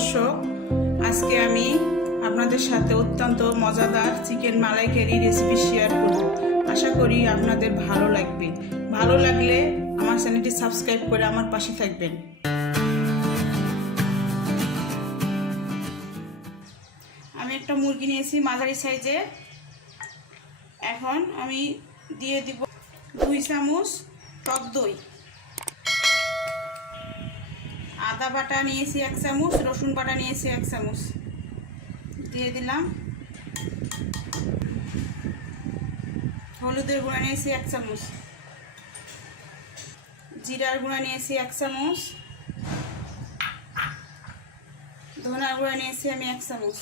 দর্শক, আজকে আমি আপনাদের সাথে অত্যন্ত মজাদার চিকেন মালাইকারি রেসিপি শেয়ার করব। আশা করি আপনাদের ভালো লাগবে। ভালো লাগলে আমার চ্যানেলটি সাবস্ক্রাইব করে আমার পাশে থাকবেন। আমি একটা মুরগি নিয়েছি মাঝারি সাইজে। এখন আমি দিয়ে দিব 2 চামচ টক দই, আদা বাটা নিয়েছি 1 চামচ, রসুন বাটা নিয়েছি 1 চামচ, দিয়ে দিলাম। হলুদের গুঁড়া নিয়েছি 1 চামচ, জিরার গুঁড়া নিয়েছি 1 চামচ, ধনার গুঁড়া নিয়েছি আমি 1 চামচ,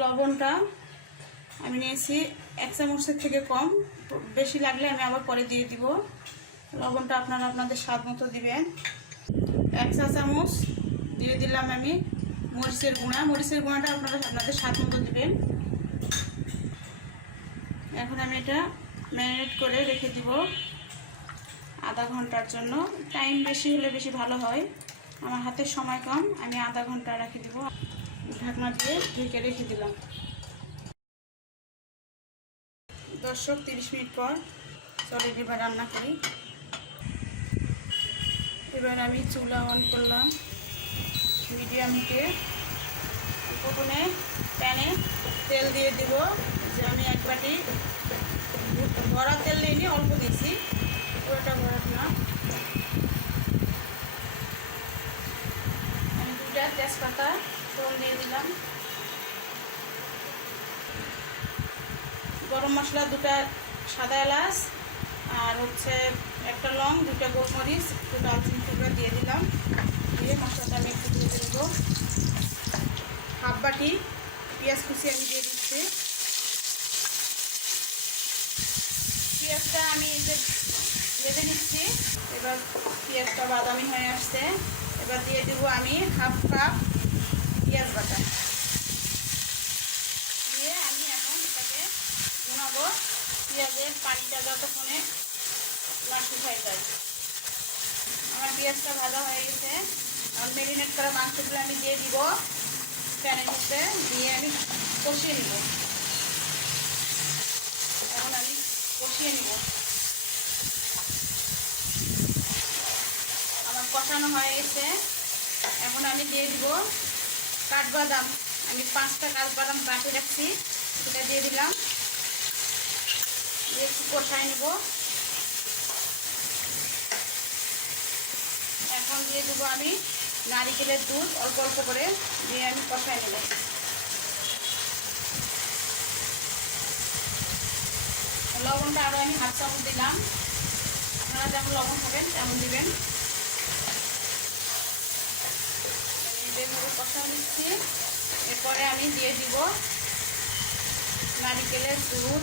লবণটা আমি নিয়েছি 1 চামচের থেকে কম, বেশি লাগলে আমি আবার পরে দিয়ে দিব। লবণটা আপনারা আপনাদের স্বাদ মতো দিবেন। 1 চা চামচ দিয়ে দিলাম আমি মরিচের গুঁড়া। মরিচের গুঁড়াটা আপনারা আপনাদের স্বাদ মতো দিবেন। এখন আমি এটা ম্যারিনেট করে রেখে দিব আধা ঘন্টার জন্য। টাইম বেশি হলে বেশি ভালো হয়, আমার হাতে সময় কম, আমি আধা ঘন্টা রেখে দিব। ঢাকনা দিয়ে ঢেকে রেখে দিলাম। দর্শক, 30 মিনিট পর চলে এবার রান্না করি। এবার আমি চুলা অন করলাম মিডিয়াম হিটে। প্রথমে প্যানে তেল দিয়ে দিব, যে আমি 1 বাটি ভরা তেল নিয়ে অল্প দিয়েছি, পুরোটা ভরা না। আমি 2টা তেজপাতা ফোড়ন দিয়ে দিলাম। গরম মশলা 2টা সাদা এলাচ, আর হচ্ছে 1টা লং, 2টা গোলমরিচ, 2 দারচিনি টুকরা দিয়ে দিলাম। দিয়ে মশলাটা আমি একটু ভেজে দেবো। 1/2 বাটি পেঁয়াজ কুচি আমি দিয়ে দিচ্ছি। পেঁয়াজটা আমি ভেজে নিচ্ছি। এবার পেঁয়াজটা বাদামি হয়ে আসছে। এবার দিয়ে দিব আমি 1/2 কাপ পেঁয়াজ বাটা। দিয়ে আমি এখন এটাকে ভুনাবো। পেঁয়াজের পানিটা যতক্ষণে না শুকায় যায়। আমার পেঁয়াজটা ভাজা হয়ে গেছে। আর ম্যারিনেট করা মাংসগুলো আমি দিয়ে দিব প্যানের মধ্যে, দিয়ে আমি কষিয়ে নেব। এখন আমি কষিয়ে নেব। আমার কষানো হয়ে গেছে। এখন আমি দিয়ে দিব কাঠবাদাম। আমি 5টা কাঠবাদাম কাটে রাখছি, সেটা দিয়ে দিলাম। দিয়ে একটু কষাই নেব। এখন দিয়ে দেবো আমি নারিকেলের দুধ অল্প অল্প করে, দিয়ে আমি কষাই নেব। লবণটা আরও আমি 1/2 চামচ দিলাম। আপনারা যেমন লবণ খাবেন তেমন দিবেন। এইভাবে কষাই নিচ্ছি। এরপরে আমি দিয়ে দিব নারিকেলের দুধ।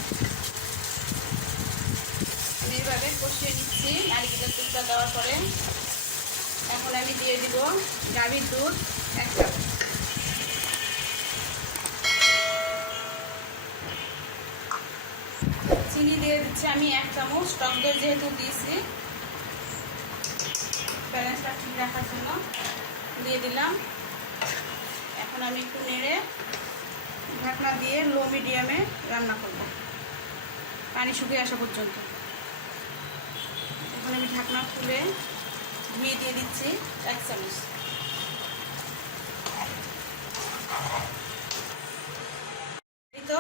আমি এইভাবে কষিয়ে নিচ্ছি নারিকেলের দুধটা দেওয়ার পরে। এখন আমি দিয়ে দিব গাভীর দুধ 1 কাপ। চিনি দিয়ে দিচ্ছি আমি 1 চামচ, টক দই যেহেতু দিয়েছি ব্যালেন্সটা ঠিক রাখার জন্য দিয়ে দিলাম। এখন আমি একটু নেড়ে ঢাকনা দিয়ে লো মিডিয়ামে রান্না করব পানি শুকিয়ে আসা পর্যন্ত। এখন আমি ঢাকনা খুলে ঘি দিয়ে দিচ্ছি 1 চামচ। এই তো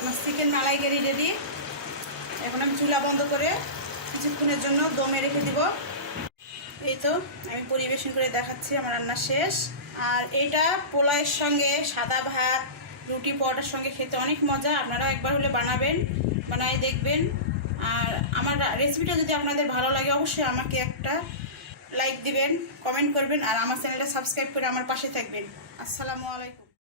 আমার চিকেন মালাইকারি রেডি। এখন আমি চুলা বন্ধ করে কিছুক্ষণের জন্য দমে রেখে দিব। এই তো আমি পরিবেশন করে দেখাচ্ছি, আমার রান্না শেষ। আর এইটা পোলাওয়ের সঙ্গে, সাদা ভাত, রুটি, পরোটার সঙ্গে খেতে অনেক মজা। আপনারাও একবার হলে বানাবেন, বানাই দেখবেন। আর আমার রেসিপিটা যদি আপনাদের ভালো লাগে অবশ্যই আমাকে একটা লাইক দিবেন, কমেন্ট করবেন, আর আমার চ্যানেলটা সাবস্ক্রাইব করে আমার পাশে থাকবেন। আসসালামু আলাইকুম।